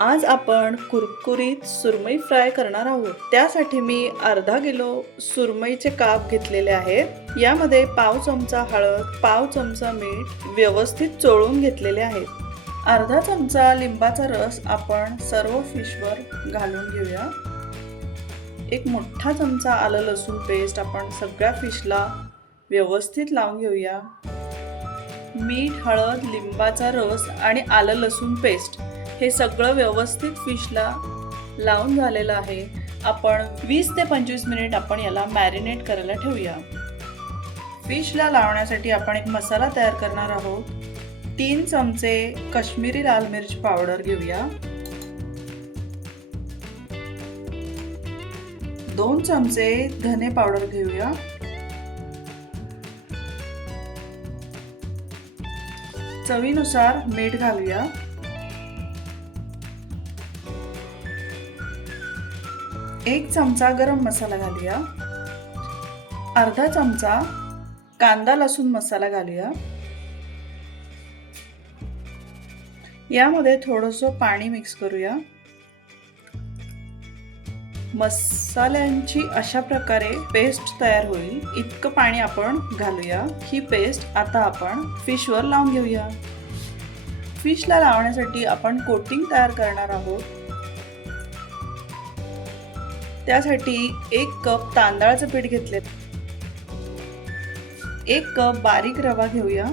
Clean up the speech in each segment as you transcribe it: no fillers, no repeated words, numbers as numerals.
आज आपण कुरकुरीत सुरमई फ्राय करणार आहोत. त्यासाठी मी अर्धा किलो सुरमईचे काप घेतलेले आहेत. यामध्ये पाव चमचा हळद, पाव चमचा मीठ व्यवस्थित चोळून घेतलेले आहेत. अर्धा चमचा लिंबाचा रस आपण सर्व फिशवर घालून घेऊया. एक मोठा चमचा आलं लसूण पेस्ट आपण सगळ्या फिशला व्यवस्थित लावून घेऊया. मीठ, हळद, लिंबाचा रस आणि आलं लसूण पेस्ट हे सगळं व्यवस्थित फिशला लावून झालेलं आहे. आपण 20 ते 25 मिनिट आपण याला मॅरिनेट करायला ठेवूया. फिशला लावण्यासाठी आपण एक मसाला तयार करणार आहोत. 3 चमचे काश्मीरी लाल मिर्च पावडर घेऊया. 2 चमचे धने पावडर घेऊया. चवीनुसार मीठ घालूया. 1 चमचा गरम मसाला घालूया. अर्धा चमचा कांदा लसूण मसाला घालूया. यामध्ये थोडंसं पाणी मिक्स करूया. मसाल्यांची अशा प्रकारे पेस्ट तयार होईल इतकं पाणी आपण घालूया. ही पेस्ट आता आपण फिशवर लावून घेऊया. फिशला लावण्यासाठी आपण कोटिंग तयार करणार आहोत. त्यासाठी 1 कप तांदळाचं पीठ घेतले. 1 कप बारीक रवा घेऊया.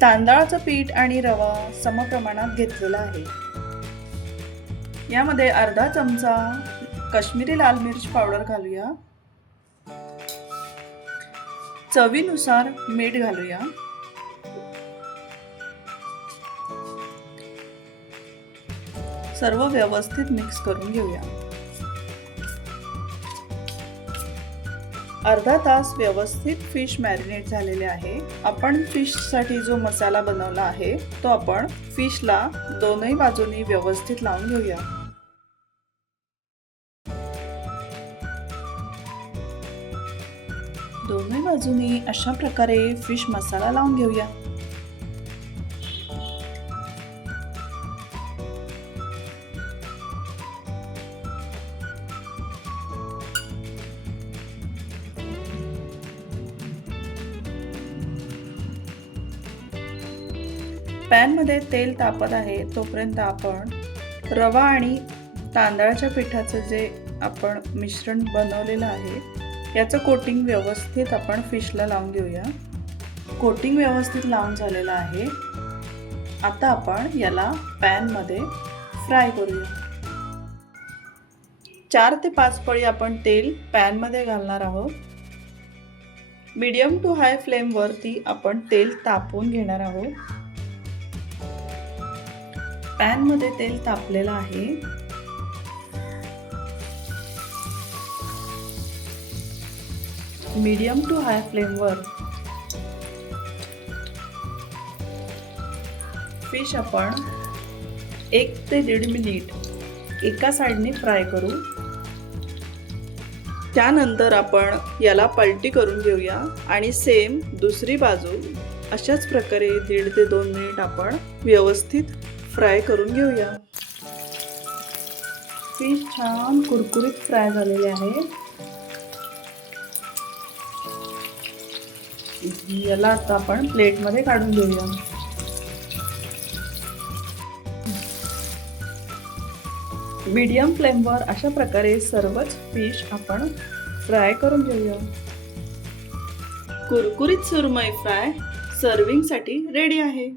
तांदळाचं पीठ आणि रवा समप्रमाणात घेतलेला आहे. यामध्ये अर्धा चमचा काश्मीरी लाल मिर्च पावडर घालूया. चवीनुसार मीठ घालूया. सर्व व्यवस्थित मिक्स करून घेऊया. अर्धा तास व्यवस्थित फिश मॅरिनेट झालेले आहे. आपण फिशसाठी जो मसाला बनवला आहे तो आपण फिशला दोन्ही बाजूनी व्यवस्थित लावून घेऊया. दोन्ही बाजूनी अशा प्रकारे फिश मसाला लावून घेऊया. पॅनमध्ये तेल तापत आहे तोपर्यंत आपण रवा आणि तांदळाच्या पिठाचं जे आपण मिश्रण बनवलेलं आहे याचं कोटिंग व्यवस्थित आपण फिशला लावून घेऊया. कोटिंग व्यवस्थित लावून झालेलं आहे. आता आपण याला पॅनमध्ये फ्राय करूया. 4 ते 5 पळी आपण तेल पॅनमध्ये घालणार आहोत. मीडियम टू हाय फ्लेमवरती आपण तेल तापवून घेणार आहोत. पॅनमध्ये तेल तापलेलं आहे. मीडियम टू हाय फ्लेमवर फिश आपण 1 ते 1.5 मिनिट एका साईडने फ्राय करू. त्यानंतर आपण याला पलटी करून घेऊया आणि सेम दुसरी बाजू अशाच प्रकारे 1.5 ते 2 मिनिट आपण व्यवस्थित फ्राय करून घेऊया. फिश छान कुरकुरीत फ्राय झालेले आहे. याला आता आपण प्लेटमध्ये काढून घेऊया. मीडियम फ्लेमवर अशा प्रकारे सर्वच फिश आपण फ्राय करून घेऊया. कुरकुरीत सुरमई फ्राय सर्विंगसाठी रेडी आहे.